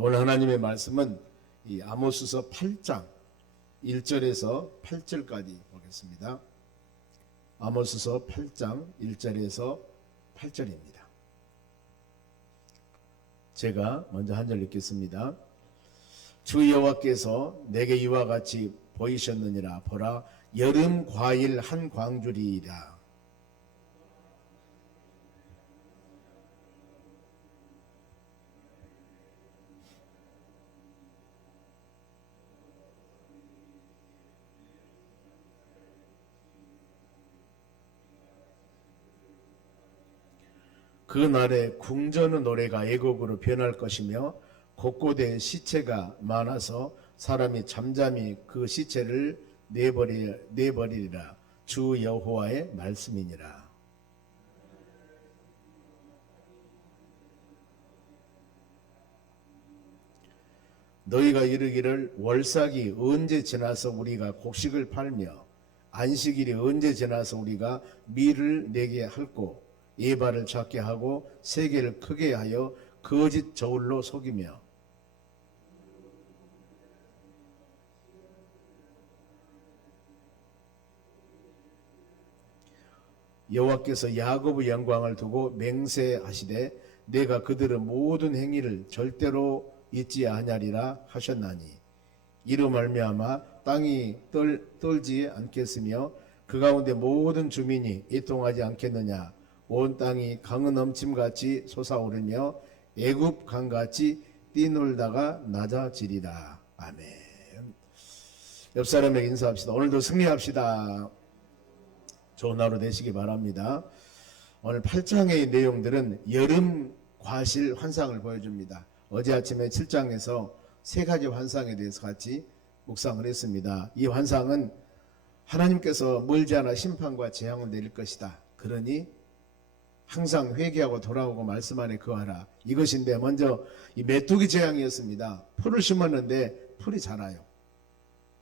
오늘 하나님의 말씀은 이 아모스서 8장 1절에서 8절까지 보겠습니다. 아모스서 8장 1절에서 8절입니다. 제가 먼저 한 절 읽겠습니다. 주 여호와께서 내게 이와 같이 보이셨느니라. 보라, 여름 과일 한 광주리이라. 그 날에 궁전의 노래가 애곡으로 변할 것이며 곳곳에 시체가 많아서 사람이 잠잠히 그 시체를 내버리리라. 주 여호와의 말씀이니라. 너희가 이르기를 월삭이 언제 지나서 우리가 곡식을 팔며 안식일이 언제 지나서 우리가 밀을 내게 할꼬, 예발을 작게 하고 세계를 크게 하여 거짓 저울로 속이며 여호와께서 야곱의 영광을 두고 맹세하시되 내가 그들의 모든 행위를 절대로 잊지 아니하리라 하셨나니 이로 말미암아 땅이 떨지 않겠으며 그 가운데 모든 주민이 애통하지 않겠느냐. 온 땅이 강의 넘침같이 솟아오르며 애굽 강같이 뛰놀다가 낮아지리라. 아멘. 옆 사람에게 인사합시다. 오늘도 승리합시다. 좋은 하루 되시기 바랍니다. 오늘 8장의 내용들은 여름 과실 환상을 보여줍니다. 어제 아침에 7장에서 세 가지 환상에 대해서 같이 묵상을 했습니다. 이 환상은 하나님께서 멀지 않아 심판과 재앙을 내릴 것이다. 그러니 항상 회개하고 돌아오고 말씀 안에 거하라. 이것인데 먼저 이 메뚜기 재앙이었습니다. 풀을 심었는데 풀이 자라요.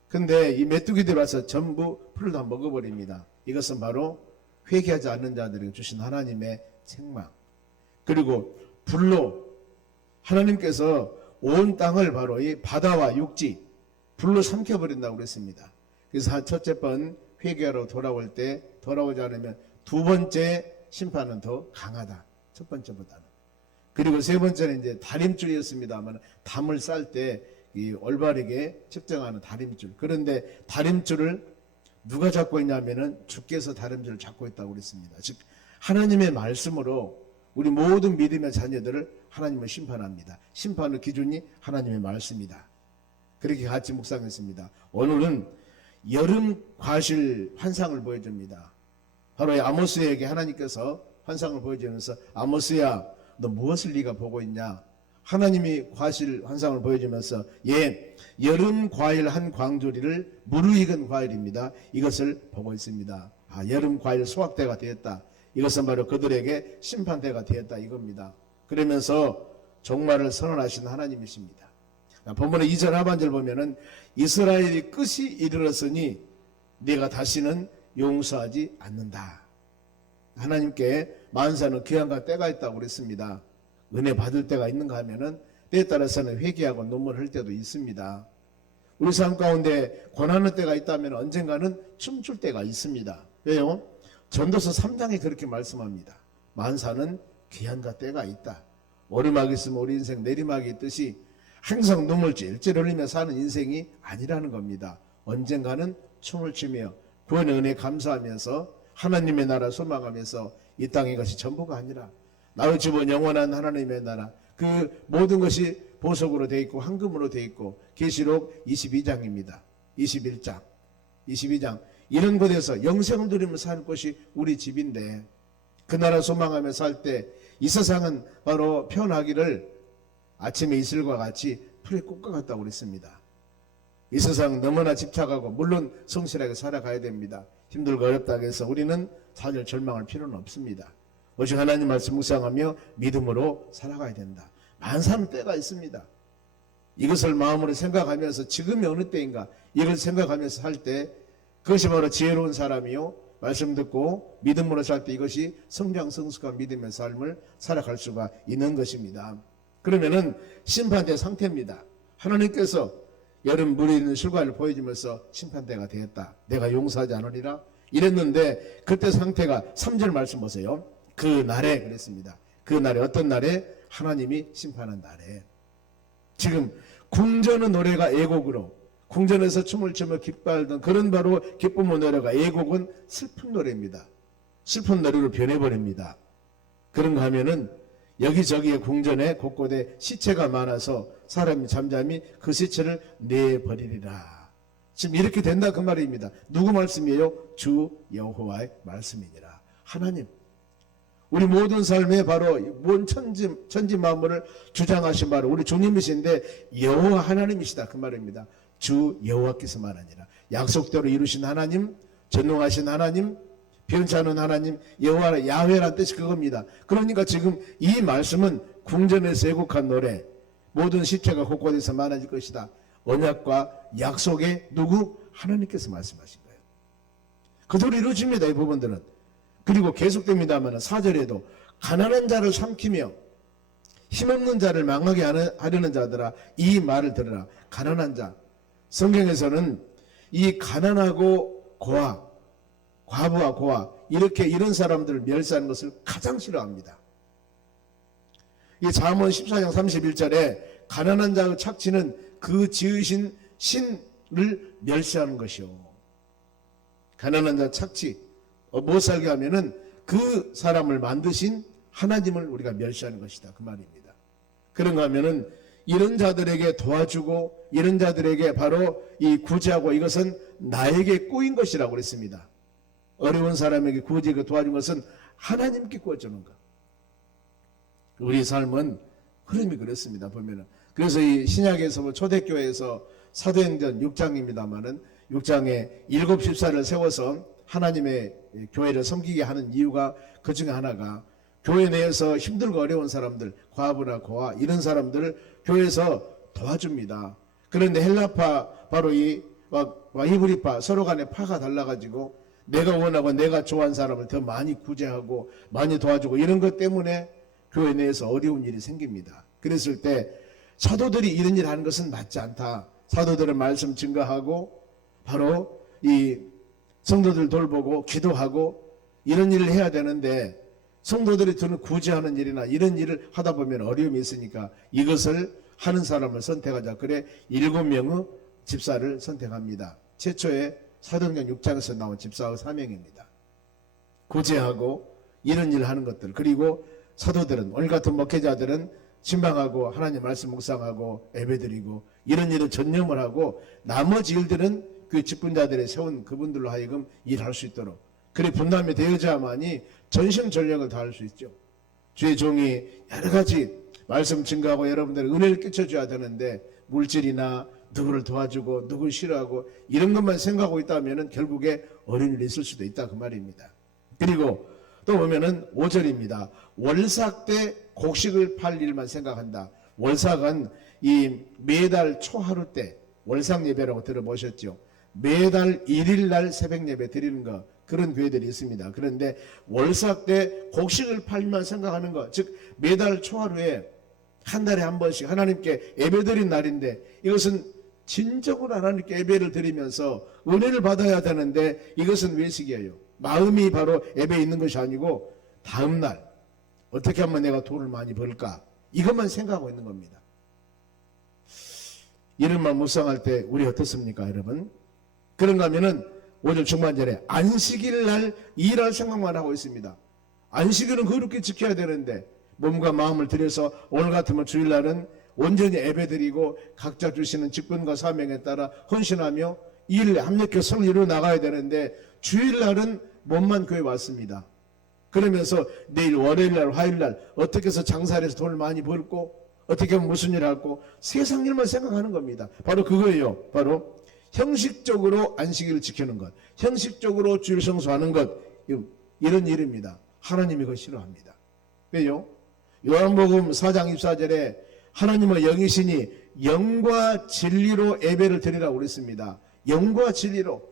근데 이 메뚜기들이 와서 전부 풀을 다 먹어버립니다. 이것은 바로 회개하지 않는 자들에게 주신 하나님의 책망. 그리고 불로 하나님께서 온 땅을 바로 이 바다와 육지 불로 삼켜버린다고 그랬습니다. 그래서 첫째 번 회개하러 돌아올 때 돌아오지 않으면 두 번째 심판은 더 강하다. 첫 번째보다는. 그리고 세 번째는 이제 다림줄이었습니다만 담을 쌀 때 이 올바르게 측정하는 다림줄. 그런데 다림줄을 누가 잡고 있냐면은 주께서 다림줄을 잡고 있다고 그랬습니다. 즉 하나님의 말씀으로 우리 모든 믿음의 자녀들을 하나님은 심판합니다. 심판의 기준이 하나님의 말씀이다. 그렇게 같이 묵상했습니다. 오늘은 여름 과실 환상을 보여줍니다. 바로 이 아모스에게 하나님께서 환상을 보여주면서 아모스야, 너 무엇을 네가 보고 있냐? 하나님이 과실 환상을 보여주면서 여름 과일 한 광주리를 무르익은 과일입니다. 이것을 보고 있습니다. 여름 과일 수확대가 되었다. 이것은 바로 그들에게 심판대가 되었다 이겁니다. 그러면서 종말을 선언하신 하나님이십니다. 본문의 2절 하반절 보면은 이스라엘이 끝이 이르렀으니 네가 다시는 용서하지 않는다. 하나님께 만사는 기한과 때가 있다고 그랬습니다. 은혜 받을 때가 있는가 하면은 때에 따라서는 회개하고 눈물을 흘 때도 있습니다. 우리 삶 가운데 고난의 때가 있다면 언젠가는 춤출 때가 있습니다. 왜요? 전도서 3장에 그렇게 말씀합니다. 만사는 기한과 때가 있다. 오르막이 있으면 우리 인생 내리막이 있듯이 항상 눈물 찔찔 흘리며 사는 인생이 아니라는 겁니다. 언젠가는 춤을 추며 구원의 은혜 감사하면서 하나님의 나라 소망하면서 이 땅의 것이 전부가 아니라 나의 집은 영원한 하나님의 나라, 그 모든 것이 보석으로 되어 있고 황금으로 되어 있고 계시록 22장입니다. 22장 이런 곳에서 영생을 누리며 사는 곳이 우리 집인데 그 나라 소망하며 살 때 이 세상은 바로 편하기를 아침에 이슬과 같이 풀의 꽃과 같다고 그랬습니다. 이 세상은 너무나 집착하고 물론 성실하게 살아가야 됩니다. 힘들고 어렵다고 해서 우리는 사실 절망할 필요는 없습니다. 오직 하나님 말씀 묵상하며 믿음으로 살아가야 된다. 만사는 때가 있습니다. 이것을 마음으로 생각하면서 지금이 어느 때인가 이걸 생각하면서 살 때 그것이 바로 지혜로운 사람이요 말씀 듣고 믿음으로 살 때 이것이 성장 성숙한 믿음의 삶을 살아갈 수가 있는 것입니다. 그러면은 심판대 상태입니다. 하나님께서 여름 물이 있는 실과를 보여주면서 심판대가 되었다. 내가 용서하지 않으리라 이랬는데 그때 상태가 3절 말씀 보세요. 그 날에 그랬습니다. 그 날에 어떤 날에? 하나님이 심판한 날에. 지금 궁전의 노래가 애곡으로 궁전에서 춤을 추며 기뻐하던 그런 바로 기쁨의 노래가 애곡은 슬픈 노래입니다. 슬픈 노래로 변해버립니다. 그런가 하면은 여기저기에 궁전에 곳곳에 시체가 많아서 사람이 잠잠히 그 시체를 내버리리라. 지금 이렇게 된다 그 말입니다. 누구 말씀이에요? 주 여호와의 말씀이니라. 하나님, 우리 모든 삶에 바로 온 천지 만물을 주장하신 바로 우리 주님이신데 여호와 하나님이시다 그 말입니다. 주 여호와께서 말하니라. 약속대로 이루신 하나님, 전능하신 하나님, 변치 않은 하나님, 여호와 야훼라는 뜻이 그겁니다. 그러니까 지금 이 말씀은 궁전에서 애곡한 노래, 모든 시체가 곳곳에서 많아질 것이다. 언약과 약속의 누구? 하나님께서 말씀하신 거예요. 그대로 이루어집니다. 이 부분들은. 그리고 계속됩니다만 4절에도 가난한 자를 삼키며 힘없는 자를 망하게 하려는 자들아 이 말을 들으라. 가난한 자. 성경에서는 이 가난하고 고아, 과부와 고아 이런 사람들을 멸시하는 것을 가장 싫어합니다. 이 잠언 14장 31절에 가난한 자의 착취는 그 지으신 신을 멸시하는 것이요. 가난한 자 착취 못 살게 하면은 그 사람을 만드신 하나님을 우리가 멸시하는 것이다 그 말입니다. 그런가 하면은 이런 자들에게 도와주고 이런 자들에게 바로 이 구제하고 이것은 나에게 꾸인 것이라고 그랬습니다. 어려운 사람에게 구제하고 도와준 것은 하나님께 꾸어주는 것. 우리 삶은 흐름이 그렇습니다. 보면은. 그래서 이 신약에서 초대교회에서 사도행전 6장입니다만은 6장에 7 집사를 세워서 하나님의 교회를 섬기게 하는 이유가 그 중에 하나가 교회 내에서 힘들고 어려운 사람들, 과부나 고아 이런 사람들을 교회에서 도와줍니다. 그런데 헬라파 바로 이 히브리파 서로 간에 파가 달라가지고 내가 원하고 내가 좋아하는 사람을 더 많이 구제하고 많이 도와주고 이런 것 때문에 교회 내에서 어려운 일이 생깁니다. 그랬을 때 사도들이 이런 일을 하는 것은 맞지 않다. 사도들은 말씀 증거하고 바로 이 성도들 돌보고 기도하고 이런 일을 해야 되는데 성도들이 저는 구제하는 일이나 이런 일을 하다 보면 어려움이 있으니까 이것을 하는 사람을 선택하자. 그래 7명의 집사를 선택합니다. 최초에 사도행전 6장에서 나온 집사의 사명입니다. 구제하고 이런 일을 하는 것들. 그리고 사도들은 오늘 같은 목회자들은 신방하고 하나님 말씀 묵상하고 예배드리고 이런 일을 전념을 하고 나머지 일들은 그 직분자들의 세운 그분들로 하여금 일할 수 있도록 그래 분담이 되어야만이 전심전력을 다할 수 있죠. 주의 종이 여러 가지 말씀 증거하고 여러분들의 은혜를 끼쳐줘야 되는데 물질이나 누구를 도와주고 누구를 싫어하고 이런 것만 생각하고 있다면 결국에 어려운 일이 있을 수도 있다 그 말입니다. 그리고 또 보면은 5절입니다. 월삭 때 곡식을 팔 일만 생각한다. 월삭은 이 매달 초하루 때 월삭 예배라고 들어보셨죠. 매달 1일 날 새벽 예배 드리는 거 그런 교회들이 있습니다. 그런데 월삭 때 곡식을 팔만 생각하는 것, 즉 매달 초하루에 한 달에 한 번씩 하나님께 예배 드린 날인데 이것은 진정으로 하나님께 예배를 드리면서 은혜를 받아야 되는데 이것은 외식이에요. 마음이 바로 예배에 있는 것이 아니고 다음날 어떻게 하면 내가 돈을 많이 벌까 이것만 생각하고 있는 겁니다. 이런만 묵상할 때 우리 어떻습니까 여러분? 그런가 하면은 5절 중반절에 안식일 날 일할 생각만 하고 있습니다. 안식일은 그렇게 지켜야 되는데 몸과 마음을 들여서 오늘 같으면 주일날은 온전히 예배드리고 각자 주시는 직분과 사명에 따라 헌신하며 일 합력해 성을 이루어 나가야 되는데 주일날은 몸만 교회 왔습니다. 그러면서 내일 월요일날 화요일날 어떻게 해서 장사를 해서 돈을 많이 벌고 어떻게 하면 무슨 일을 하고 세상 일만 생각하는 겁니다. 바로 그거예요. 바로 형식적으로 안식일을 지키는 것, 형식적으로 주일 성수하는 것 이런 일입니다. 하나님이 그걸 싫어합니다. 왜요? 요한복음 4장 24절에 하나님의 영이시니 영과 진리로 예배를 드리라고 그랬습니다. 영과 진리로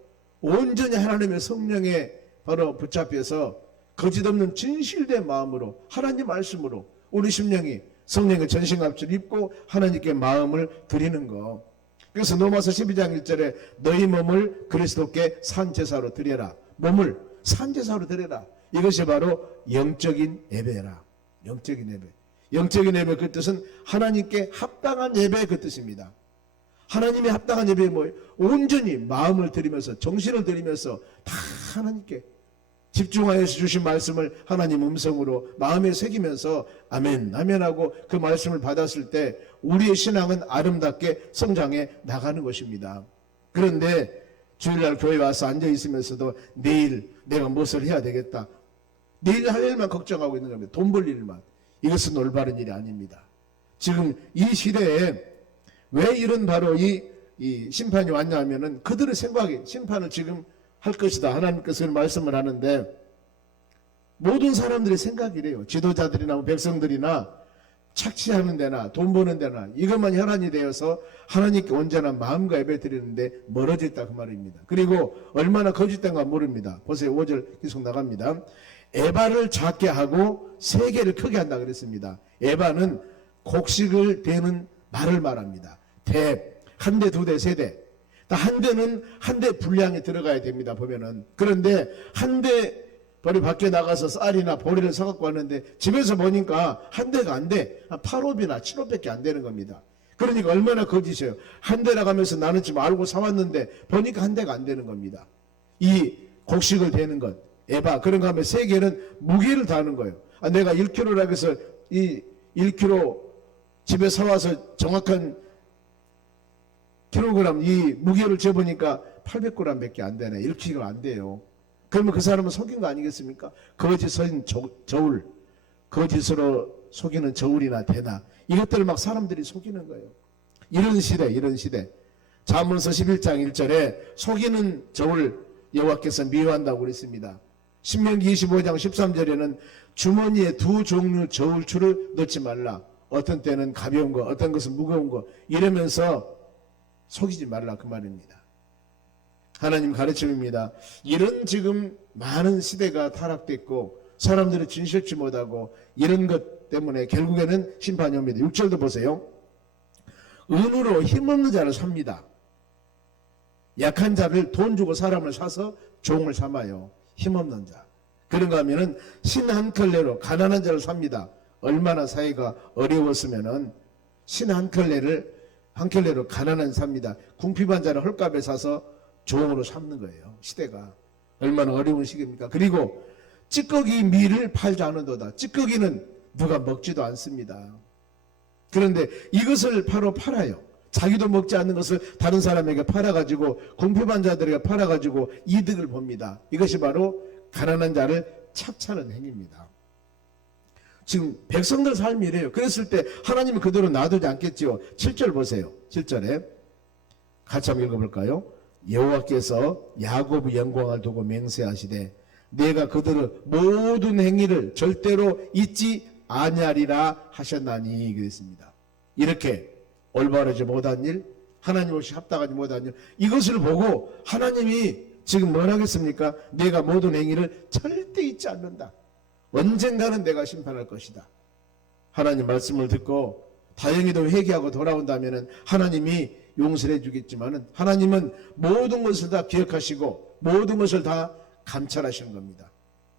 온전히 하나님의 성령에 바로 붙잡혀서 거짓없는 진실된 마음으로 하나님 말씀으로 우리 심령이 성령의 전신갑주를 입고 하나님께 마음을 드리는 거. 그래서 로마서 12장 1절에 너희 몸을 그리스도께 산제사로 드려라. 몸을 산제사로 드려라. 이것이 바로 영적인 예배라. 영적인 예배. 영적인 예배 그 뜻은 하나님께 합당한 예배 그 뜻입니다. 하나님의 합당한 예배는 뭐예요? 온전히 마음을 드리면서 정신을 드리면서 다 하나님께 집중하여서 주신 말씀을 하나님 음성으로 마음에 새기면서 아멘 아멘하고 그 말씀을 받았을 때 우리의 신앙은 아름답게 성장해 나가는 것입니다. 그런데 주일날 교회 와서 앉아 있으면서도 내일 내가 무엇을 해야 되겠다, 내일 할 일만 걱정하고 있는 겁니다. 돈 벌 일만. 이것은 올바른 일이 아닙니다. 지금 이 시대에 왜 이런 바로 이 심판이 왔냐 하면은 그들의 생각이 심판을 지금 할 것이다. 하나님께서 말씀을 하는데 모든 사람들의 생각이래요. 지도자들이나 백성들이나 착취하는 데나 돈 버는 데나 이것만 혈안이 되어서 하나님께 온전한 마음과 예배 드리는데 멀어져 있다 그 말입니다. 그리고 얼마나 거짓된가 모릅니다. 보세요. 5절 계속 나갑니다. 에바를 작게 하고 세계를 크게 한다 그랬습니다. 에바는 곡식을 대는 말을 말합니다. 대, 한 대, 두 대, 세 대. 한 대는 한 대 분량이 들어가야 됩니다. 보면은. 그런데 한 대 벌이 밖에 나가서 쌀이나 보리를 사갖고 왔는데 집에서 보니까 한 대가 안 돼. 8홉이나 7홉밖에 안 되는 겁니다. 그러니까 얼마나 거짓이에요. 한 대 나가면서 나는 지금 알고 사왔는데 보니까 한 대가 안 되는 겁니다. 이 곡식을 대는 것. 에바. 그런가 하면 세계는 무게를 다하는 거예요. 내가 1kg라고 해서 이 1kg 집에 사와서 정확한 킬로그램 이 무게를 재보니까 800g 밖에 안 되네. 1kg 안 돼요. 그러면 그 사람은 속인 거 아니겠습니까? 거짓은 저울, 거짓으로 속이는 저울이나 되나 이것들을 막 사람들이 속이는 거예요. 이런 시대. 잠언서 11장 1절에 속이는 저울 여호와께서 미워한다고 그랬습니다. 신명기 25장 13절에는 주머니에 두 종류 저울추를 넣지 말라. 어떤 때는 가벼운 거, 어떤 것은 무거운 거 이러면서 속이지 말라 그 말입니다. 하나님 가르침입니다. 이런 지금 많은 시대가 타락됐고 사람들이 진실치 못하고 이런 것 때문에 결국에는 심판이 옵니다. 6절도 보세요. 은으로 힘없는 자를 삽니다. 약한 자를 돈 주고 사람을 사서 종을 삼아요. 힘없는 자. 그런가 하면은 신 한 켤레로 가난한 자를 삽니다. 얼마나 사회가 어려웠으면은 신 한 켤레로 가난한 삽니다. 궁핍한 자를 헐값에 사서 종으로 삼는 거예요. 시대가 얼마나 어려운 시기입니까? 그리고 찌꺼기 밀을 팔지 않은도다. 찌꺼기는 누가 먹지도 않습니다. 그런데 이것을 바로 팔아요. 자기도 먹지 않는 것을 다른 사람에게 팔아가지고 궁핍한 자들에게 팔아가지고 이득을 봅니다. 이것이 바로 가난한 자를 착취하는 행위입니다. 지금 백성들 삶이 이래요. 그랬을 때 하나님은 그대로 놔두지 않겠지요. 7절 보세요. 7절에 같이 한번 읽어볼까요? 여호와께서 야곱의 영광을 두고 맹세하시되 내가 그들의 모든 행위를 절대로 잊지 아니하리라 하셨나니 그랬습니다. 이렇게 올바르지 못한 일, 하나님 없이 합당하지 못한 일, 이것을 보고 하나님이 지금 뭘 하겠습니까? 내가 모든 행위를 절대 잊지 않는다. 언젠가는 내가 심판할 것이다. 하나님 말씀을 듣고 다행히도 회개하고 돌아온다면 하나님이 용서해 주겠지만은 하나님은 모든 것을 다 기억하시고 모든 것을 다 감찰하시는 겁니다.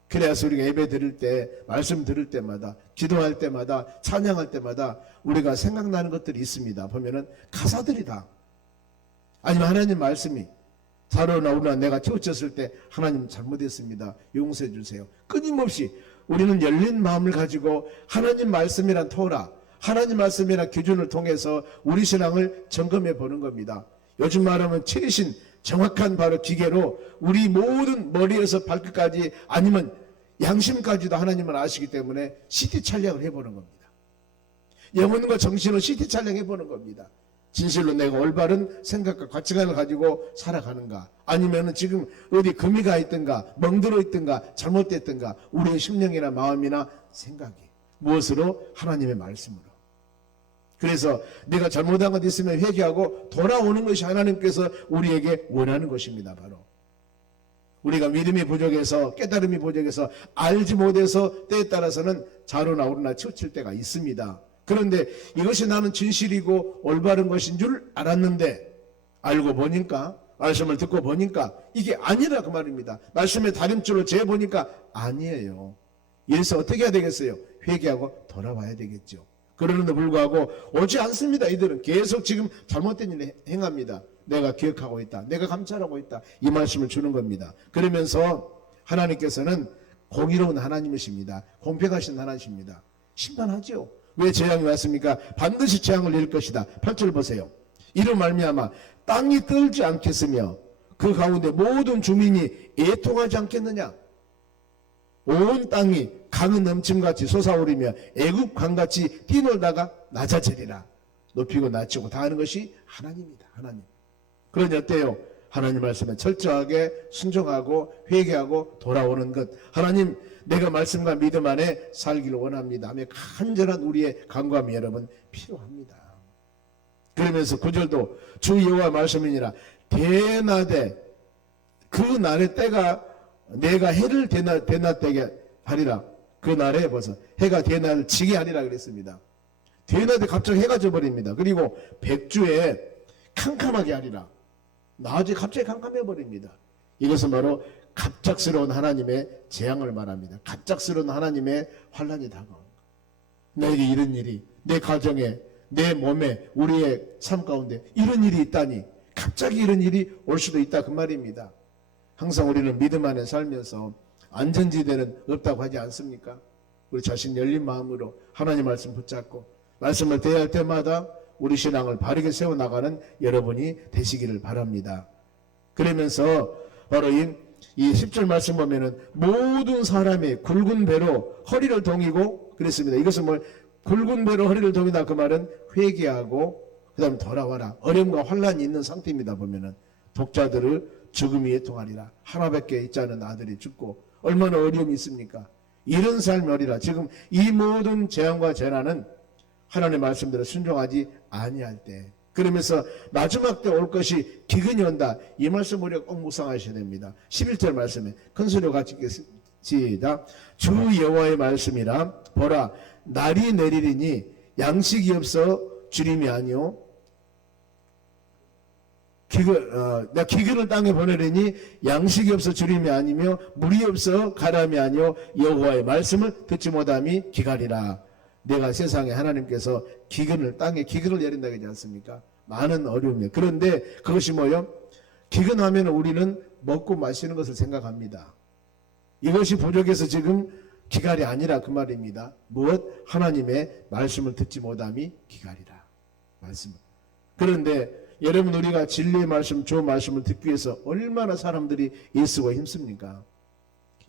그래서 우리가 예배 드릴 때, 말씀 들을 때마다, 기도할 때마다, 찬양할 때마다 우리가 생각나는 것들이 있습니다. 보면은 가사들이다. 아니면 하나님 말씀이 사로나 우리나 내가 치우쳤을 때 하나님 잘못했습니다. 용서해 주세요. 끊임없이 우리는 열린 마음을 가지고 하나님 말씀이란 토라, 하나님 말씀이란 기준을 통해서 우리 신앙을 점검해 보는 겁니다. 요즘 말하면 최신 정확한 바로 기계로 우리 모든 머리에서 발끝까지 아니면 양심까지도 하나님은 아시기 때문에 CT 촬영을 해보는 겁니다. 영혼과 정신을 CT 촬영해보는 겁니다. 진실로 내가 올바른 생각과 가치관을 가지고 살아가는가, 아니면 지금 어디 금이 가 있든가 멍들어 있든가 잘못됐든가 우리의 심령이나 마음이나 생각이 무엇으로? 하나님의 말씀으로. 그래서 내가 잘못한 것 있으면 회개하고 돌아오는 것이 하나님께서 우리에게 원하는 것입니다. 바로 우리가 믿음이 부족해서 깨달음이 부족해서 알지 못해서 때에 따라서는 자로나 오르나 치우칠 때가 있습니다. 그런데 이것이 나는 진실이고 올바른 것인 줄 알았는데 알고 보니까, 말씀을 듣고 보니까 이게 아니라 그 말입니다. 말씀의 다림줄로 재보니까 아니에요. 이래서 어떻게 해야 되겠어요? 회개하고 돌아와야 되겠죠. 그러는데 불구하고 오지 않습니다. 이들은 계속 지금 잘못된 일을 행합니다. 내가 기억하고 있다, 내가 감찰하고 있다, 이 말씀을 주는 겁니다. 그러면서 하나님께서는 공의로운 하나님이십니다. 공평하신 하나님이십니다. 심판하죠. 왜 재앙이 왔습니까? 반드시 재앙을 내릴 것이다. 8절 보세요. 이로 말미암아 땅이 떨지 않겠으며 그 가운데 모든 주민이 애통하지 않겠느냐. 온 땅이 강은 넘침같이 솟아오르며 애굽 강같이 뛰놀다가 낮아지리라. 높이고 낮추고 다 하는 것이 하나님입니다. 하나님. 그러니 어때요? 하나님 말씀에 철저하게 순종하고 회개하고 돌아오는 것. 하나님, 내가 말씀과 믿음 안에 살기를 원합니다 하며 간절한 우리의 간구함이 여러분 필요합니다. 그러면서 9절도 주 여호와 말씀이니라 대낮에 그 날의 때가 내가 해를 대낮되게 하리라. 그 날에 벌써 해가 대낮을 지게 하리라 그랬습니다. 대낮에 갑자기 해가 져버립니다. 그리고 백주에 캄캄하게 하리라. 낮에 갑자기 캄캄해버립니다. 이것은 바로 갑작스러운 하나님의 재앙을 말합니다. 갑작스러운 하나님의 환란이 다가오는 것. 나에게 이런 일이, 내 가정에, 내 몸에, 우리의 삶 가운데 이런 일이 있다니, 갑자기 이런 일이 올 수도 있다 그 말입니다. 항상 우리는 믿음 안에 살면서 안전지대는 없다고 하지 않습니까? 우리 자신 열린 마음으로 하나님 말씀 붙잡고 말씀을 대할 때마다 우리 신앙을 바르게 세워나가는 여러분이 되시기를 바랍니다. 그러면서 바로 이 10절 말씀 보면은 모든 사람이 굵은 배로 허리를 동이고 그랬습니다. 이것은 뭐 굵은 배로 허리를 동이다 그 말은 회개하고 그 다음에 돌아와라. 어려움과 환란이 있는 상태입니다. 보면은 독자들을 죽음이 애통하리라. 하나밖에 있지 않은 아들이 죽고 얼마나 어려움이 있습니까? 이런 삶이 어리라. 지금 이 모든 재앙과 재난은 하나님의 말씀대로 순종하지 아니할 때, 그러면서 마지막 때 올 것이 기근이 온다. 이 말씀 우리가 꼭 묵상하셔야 됩니다. 11절 말씀에 큰 소리로 같이 읽겠습니다. 주 여호와의 말씀이라 보라 날이 내리리니 양식이 없어 주림이 아니오 내가 기근을 땅에 보내리니 양식이 없어 주림이 아니며 물이 없어 가람이 아니오 여호와의 말씀을 듣지 못함이 기갈이라. 내가 세상에 하나님께서 기근을 땅에 기근을 내린다고 하지 않습니까? 많은 어려움이에요. 그런데 그것이 뭐요? 기근하면 우리는 먹고 마시는 것을 생각합니다. 이것이 부족해서 지금 기갈이 아니라 그 말입니다. 무엇? 하나님의 말씀을 듣지 못함이 기갈이라. 말씀. 그런데 여러분 우리가 진리의 말씀, 좋은 말씀을 듣기 위해서 얼마나 사람들이 애쓰고 힘씁니까?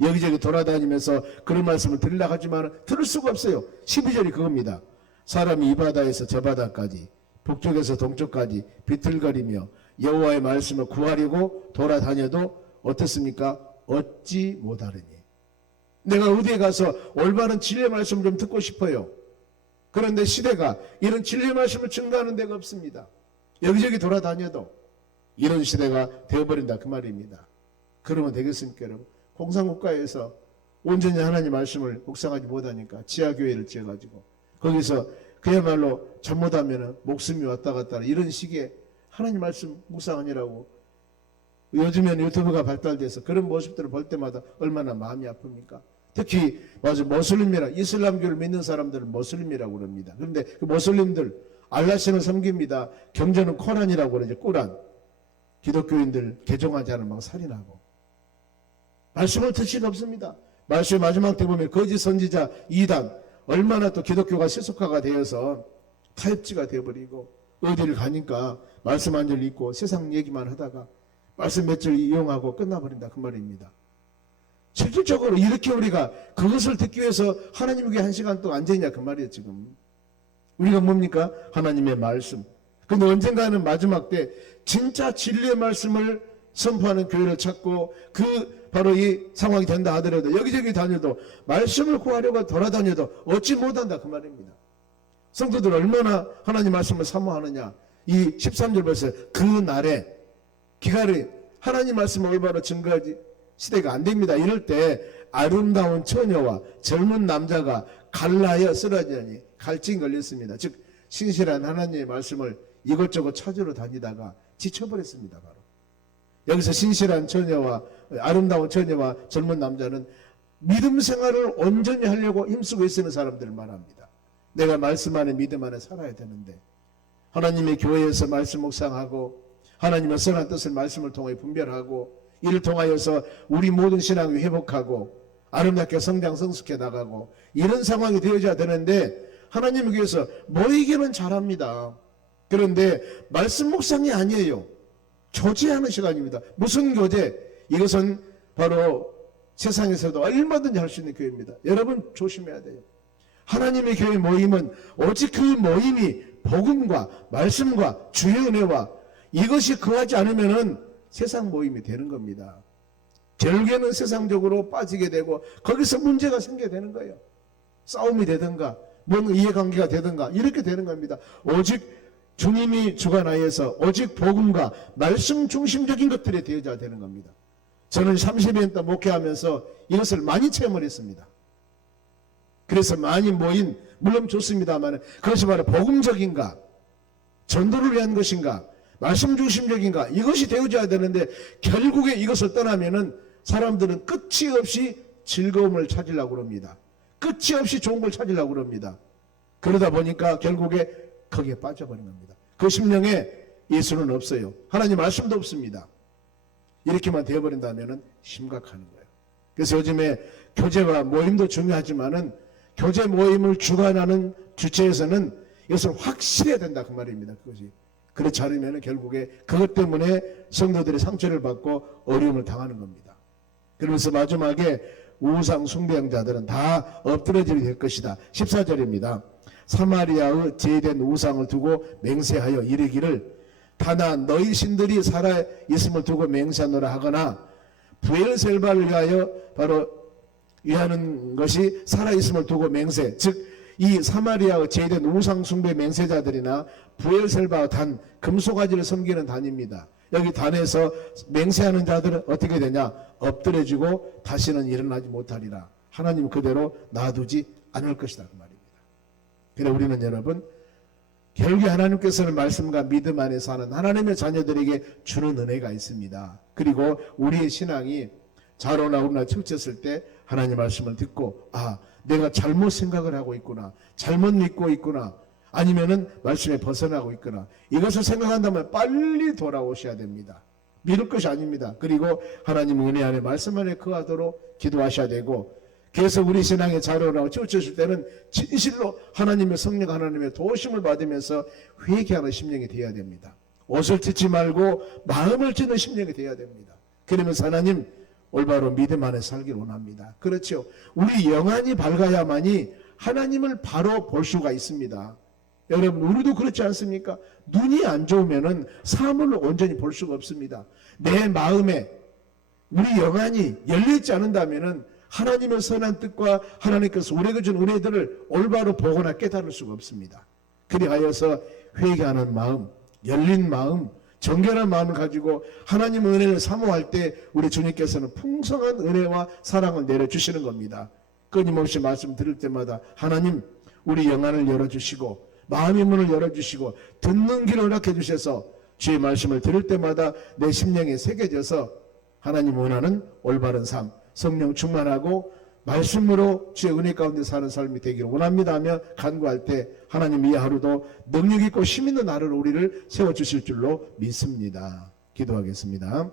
여기저기 돌아다니면서 그런 말씀을 들으려고 하지만 들을 수가 없어요. 12절이 그겁니다. 사람이 이 바다에서 저 바다까지 북쪽에서 동쪽까지 비틀거리며 여호와의 말씀을 구하려고 돌아다녀도 어떻습니까? 얻지 못하느니. 내가 어디에 가서 올바른 진리의 말씀을 좀 듣고 싶어요. 그런데 시대가 이런 진리의 말씀을 증거하는 데가 없습니다. 여기저기 돌아다녀도 이런 시대가 되어버린다 그 말입니다. 그러면 되겠습니까 여러분? 공산국가에서 온전히 하나님 말씀을 묵상하지 못하니까 지하교회를 지어가지고 거기서 그야말로 잘못하면 목숨이 왔다 갔다 이런 식의 하나님 말씀 묵상하니라고 요즘에는 유튜브가 발달돼서 그런 모습들을 볼 때마다 얼마나 마음이 아픕니까? 특히 맞아 모슬림이라 이슬람교를 믿는 사람들은 모슬림이라고 그럽니다. 그런데 그 모슬림들 알라신을 섬깁니다. 경전은 코란이라고 그러죠. 꾸란. 기독교인들 개종하지 않으면 막 살인하고 말씀을 듣을 수가 없습니다. 말씀의 마지막 때 보면 거짓 선지자 이단 얼마나 또 기독교가 세속화가 되어서 타협지가 되어버리고 어디를 가니까 말씀 한 절 읽고 세상 얘기만 하다가 말씀 몇 절 이용하고 끝나버린다 그 말입니다. 실질적으로 이렇게 우리가 그것을 듣기 위해서 하나님께 1시간 동안 앉아있냐 그 말이에요. 지금 우리가 뭡니까? 하나님의 말씀. 근데 언젠가는 마지막 때 진짜 진리의 말씀을 선포하는 교회를 찾고 그 바로 이 상황이 된다 하더라도 여기저기 다녀도 말씀을 구하려고 돌아다녀도 얻지 못한다 그 말입니다. 성도들 얼마나 하나님 말씀을 사모하느냐. 이 13절 벌써 그 날에 기갈이 하나님 말씀을 올바로 증거하지 시대가 안 됩니다. 이럴 때 아름다운 처녀와 젊은 남자가 갈라여 쓰러지니 갈증이 걸렸습니다. 즉 신실한 하나님의 말씀을 이것저것 찾으러 다니다가 지쳐버렸습니다. 바로 여기서 신실한 처녀와 아름다운 처녀와 젊은 남자는 믿음 생활을 온전히 하려고 힘쓰고 있는 사람들을 말합니다. 내가 말씀 안에 믿음 안에 살아야 되는데 하나님의 교회에서 말씀 묵상하고 하나님의 선한 뜻을 말씀을 통해 분별하고 이를 통하여서 우리 모든 신앙이 회복하고 아름답게 성장 성숙해 나가고 이런 상황이 되어져야 되는데 하나님의 교회에서 모이기는 잘합니다. 그런데 말씀 묵상이 아니에요. 교제하는 시간입니다. 무슨 교제? 이것은 바로 세상에서도 얼마든지 할 수 있는 교회입니다. 여러분 조심해야 돼요. 하나님의 교회 모임은 오직 그 모임이 복음과 말씀과 주의 은혜와 이것이 거하지 않으면은 세상 모임이 되는 겁니다. 결국에는 세상적으로 빠지게 되고 거기서 문제가 생기게 되는 거예요. 싸움이 되든가 뭔 이해관계가 되든가 이렇게 되는 겁니다. 오직 주님이 주관하여서 오직 복음과 말씀 중심적인 것들이 되어져야 되는 겁니다. 저는 30년 동안 목회하면서 이것을 많이 체험을 했습니다. 그래서 많이 모인 물론 좋습니다만 그것이 바로 복음적인가 전도를 위한 것인가 말씀 중심적인가 이것이 되어져야 되는데 결국에 이것을 떠나면은 사람들은 끝이 없이 즐거움을 찾으려고 합니다. 끝이 없이 좋은 걸 찾으려고 합니다. 그러다 보니까 결국에 거기에 빠져버린 겁니다. 그 심령에 예수는 없어요. 하나님 말씀도 없습니다. 이렇게만 되어버린다면 심각한 거예요. 그래서 요즘에 교제와 모임도 중요하지만은 교제 모임을 주관하는 주체에서는 이것을 확실해야 된다 그 말입니다. 그것이 그렇지 않으면 결국에 그것 때문에 성도들이 상처를 받고 어려움을 당하는 겁니다. 그러면서 마지막에 우상 숭배자들은 다 엎드러지게 될 것이다. 14절입니다. 사마리아의 제된 우상을 두고 맹세하여 이르기를 다나 너희 신들이 살아 있음을 두고 맹세하노라 하거나 부엘셀바를 위하여 바로 위하는 것이 살아 있음을 두고 맹세 즉 이 사마리아의 제된 우상 숭배 맹세자들이나 부엘셀바 단 금소가지를 섬기는 단입니다. 여기 단에서 맹세하는 자들은 어떻게 되냐 엎드려지고 다시는 일어나지 못하리라. 하나님 그대로 놔두지 않을 것이다 그 말입니다. 그래 우리는 여러분 결국에 하나님께서는 말씀과 믿음 안에 사는 하나님의 자녀들에게 주는 은혜가 있습니다. 그리고 우리의 신앙이 자로나오나 치우쳤을 때 하나님 말씀을 듣고 아 내가 잘못 생각을 하고 있구나 잘못 믿고 있구나 아니면은 말씀에 벗어나고 있거나 이것을 생각한다면 빨리 돌아오셔야 됩니다. 미룰 것이 아닙니다. 그리고 하나님 은혜 안에 말씀 안에 거하도록 기도하셔야 되고 그래서 우리 신앙의 자료라고 치우쳤을 때는 진실로 하나님의 성령 하나님의 도우심을 받으면서 회개하는 심령이 되어야 됩니다. 옷을 찢지 말고 마음을 찢는 심령이 되어야 됩니다. 그러면서 하나님 올바로 믿음 안에 살기를 원합니다. 그렇죠. 우리 영안이 밝아야만이 하나님을 바로 볼 수가 있습니다. 여러분 우리도 그렇지 않습니까? 눈이 안 좋으면은 사물을 온전히 볼 수가 없습니다. 내 마음에 우리 영안이 열려있지 않는다면은 하나님의 선한 뜻과 하나님께서 우리에게 준 은혜들을 올바로 보거나 깨달을 수가 없습니다. 그리하여서 회개하는 마음, 열린 마음, 정결한 마음을 가지고 하나님의 은혜를 사모할 때 우리 주님께서는 풍성한 은혜와 사랑을 내려주시는 겁니다. 끊임없이 말씀 들을 때마다 하나님 우리 영안을 열어주시고 마음의 문을 열어주시고 듣는 길을 허락해 주셔서 주의 말씀을 들을 때마다 내 심령에 새겨져서 하나님 원하는 올바른 삶 성령 충만하고 말씀으로 주의 은혜 가운데 사는 삶이 되기를 원합니다 하며 간구할 때 하나님 이 하루도 능력 있고 힘 있는 하루로 우리를 세워주실 줄로 믿습니다. 기도하겠습니다.